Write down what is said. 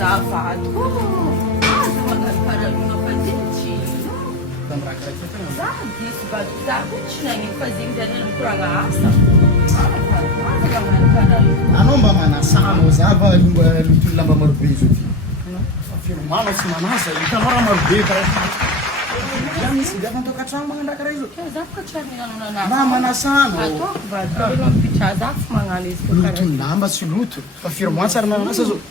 Azafady azo manarakaralona fa zenitino za diso vato za ko tsy nagnino fa zegny zany anakoragna asa afaka manarakaralona anao mba manasano zava lotolo lamba marobe zao ty firomano tsy manasa hitanao raha marobe karaha misy dia fantokatrano magnano raha karaha izy zafaka traninanana mba manasano ataoko vady mampitra za tsy magnano izy lotolo lamba tsy loto fa firomano tsara manasa zao